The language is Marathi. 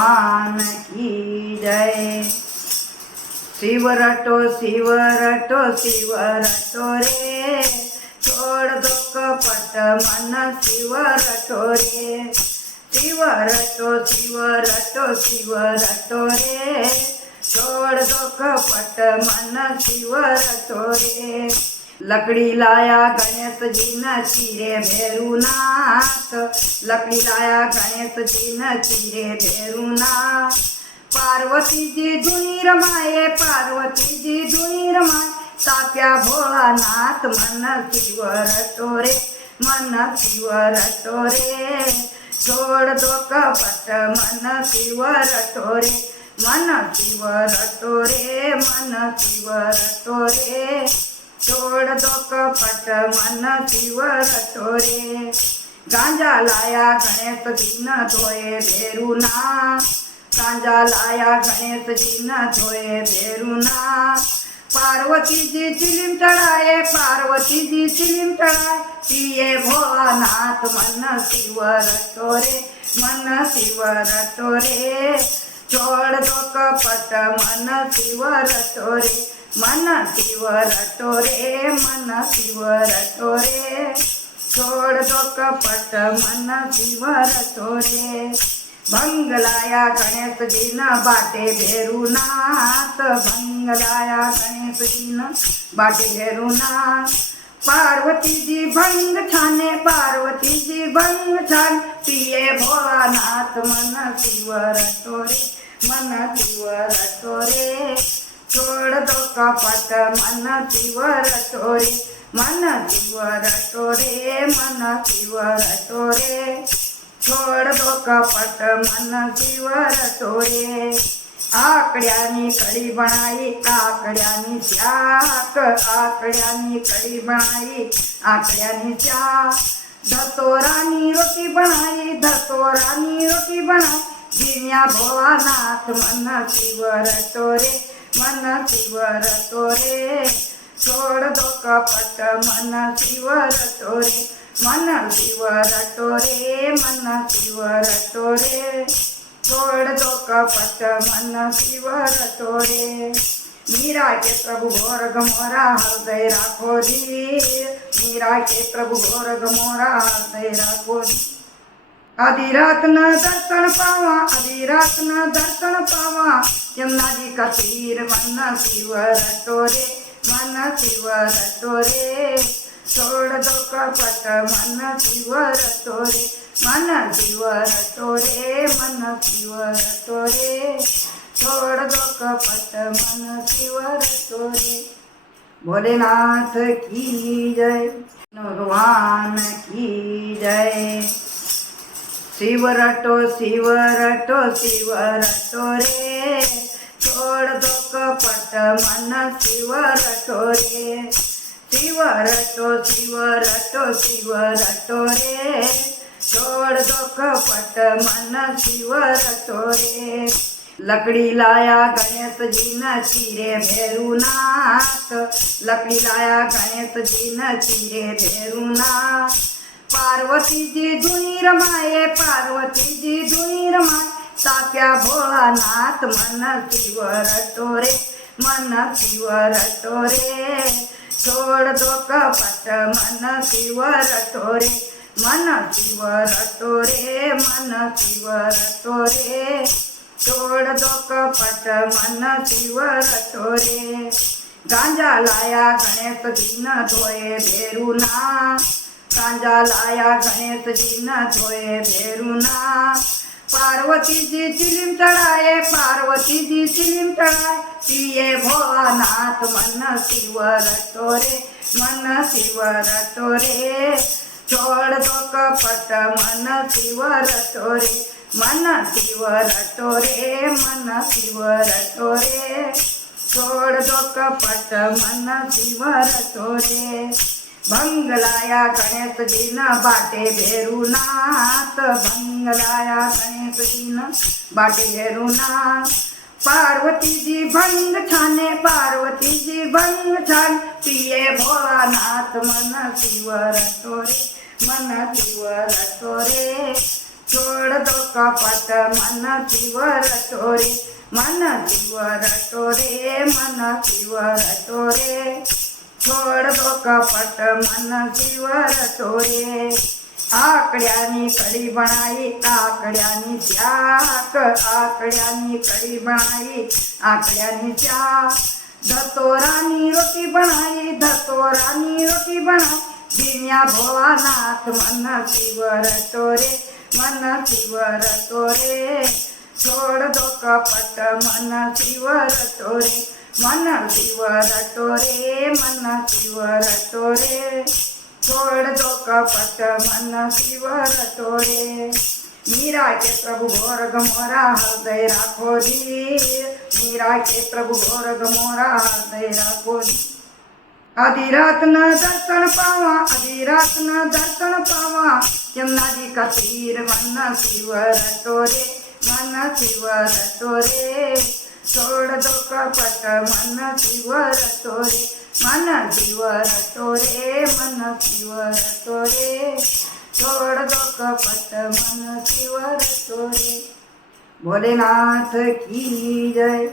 भगवान की जय। शिव रटो शिव रटो शिव रटो रे, छोड़ दो कपट मन शिव रटो रे। शिव रटो शिव रटो शिव रटो रे, छोड़ दो कपट मन शिव रटो रे। लकड़ी लाया गणेश जी न चीरे भैरुनाथ, लकड़ी लाया गणेश जी न चीरे भैरुनाथ। पार्वती जी धुनी रमाए, पार्वती जी धुनी रमाए, साप्या भोलानाथ मन शिव रटो रे, मन शिव रटो रे। छोड़ दो कपट मन शिव रटो रे, मन शिव रटो रे, मन शिव रटो रे। छोड़ दो कपट मन शिव रटो रे। गांजा लाया गणेश जी न धोए भैरुनाथ, गांजा लाया गणेश जी न धोए भैरुनाथ। पार्वती जी चिलिम चढ़ाए, पार्वती जी चिलिम चढ़ाए, पिए भोलानाथ मन शिव रटो रे, मन शिव रटो रे। छोड़ दो कपट मन शिव रटो रे, मन शिव रटो रे, मन शिव रटो रे। छोड़ दो कपट मन शिव रटो रे। भंग लाया गणेश जी न बाटे भैरुनाथ, भंग लाया गणेश जी न बाटे भैरुनाथ। पार्वती जी भंग छाने, पार्वती जी भंग छाने, पिए भोलानाथ मन शिव रटो रे, मन शिव रटो रे। छोड़ दो कपट मन शिव रटो रे, मन शिव रटो रे, मन शिव रटो रे। छोड़ दो कपट मन शिव रटो रे। आकड्यानी कड़ी बनाई, आकड्यानी शाक, आकड्यानी कड़ी बनाई, आकड्यानी शाक। धतोरानी रोटी बनाई, धतोरानी रोटी बनाई, जिन्या भोलानाथ मन शिव रटो रे, मन शिव रटो रे। छोड़ दो कपट मन शिव रटो रे, मन शिव रटो रे, मन शिव रटो रे। छोड़ दो कपट मन शिव रटो रे। मीरा के प्रभु घोर गमोरा हृदय राखो धीर, मीरा के प्रभु घोर गमोरा हृदय राखो धीर। आधी रात न दर्शन पावा, आधी रात न दर्शन पावा, यमुना जी का तीर मन शिव रटो रे, मन शिव रटो रे। छोड़ दो कपट मन शिव रटो रे, मन शिव रटो रे, मन शिव रटो रे। छोड़ दो कपट मन शिव रटो रे। भोलेनाथ की जय, भगवान की जय। शिव रटो शिव रटो शिव रटो रे, छोड़ दो कपट मन शिव रटो रे। शिव रटो शिव रटो शिव रटो रे, छोड़ दो कपट मन शिव रटो रे। लकड़ी लाया गणेश जी न चीरे भैरुनाथ, लकड़ी लाया गणेश जी न चीरे भैरुनाथ। पार्वती जी धुनी रमाए, पार्वती जी धुनी रमाए, साप्या भोलानाथ मन शिव रटो रे, मन शिव रटो रे। छोड़ दो कपट मन शिव रटो रे, मन शिव रटो रे, मन शिव रटो रे। छोड़ दो कपट मन शिव रटो रे। गांजा लाया गणेश जी न धोए भैरुनाथ, गांजा लाया गणेश जी न धोए भैरुनाथ। पार्वती जी चिलिम चढ़ाए, पार्वती जी चिलिम चढ़ाए, पिए भोलानाथ मन शिव रटो रे, मन शिव रटो रे। छोड़ दो कपट मन शिव रटो रे, मन शिव रटो रे, मन शिव रटो रे। छोड़ दो कपट मन शिव रटो रे। भंग लाया गणेश जी न बाटे भैरुनाथ, भंग लाया गणेश जी न बाटे भैरुनाथ। पार्वती जी भंग छाने, पार्वती जी भंग छाने, पिए भोलानाथ मन शिव रटो रे, मन शिव रटो रे। छोड़ दो कपट मन शिव रटो रे, मन शिव रटो रे, मन शिव रटो रे, छोड़ दो कपट मन शिव रटो रे। आकड्यानी कढी बनाई, आकड्यानी शाक, आकड्यानी कढी बनाई, आकड्यानी शाक, धतोरानी रोटी बनाई, धतोरानी रोटी बनाई, दिन्या भोलानाथ मन शिव रटो रे, मन शिव रटो रे, छोड़ दो कपट मन शिव रटो रे, मन शिव रटो रे, मन शिव रटो रे, छोड़ दो कपट मन शिव रटो रे। मीरा के प्रभु घोर गमोरा हृदय राखो धीर, मीरा के प्रभु घोर गमोरा हृदय राखो धीर। आधी रात न दर्शन पावा, आधी रात न दर्शन पावा, यमुना जी का तीर मन शिव रटो रे, मन शिव रटो रे, छोड़ दो कपट मन शिव रटो रे, मन शिव रटो रे, मन शिव रटो रे, छोड़ दो कपट मन शिव रटो रे। भोलेनाथ की जय।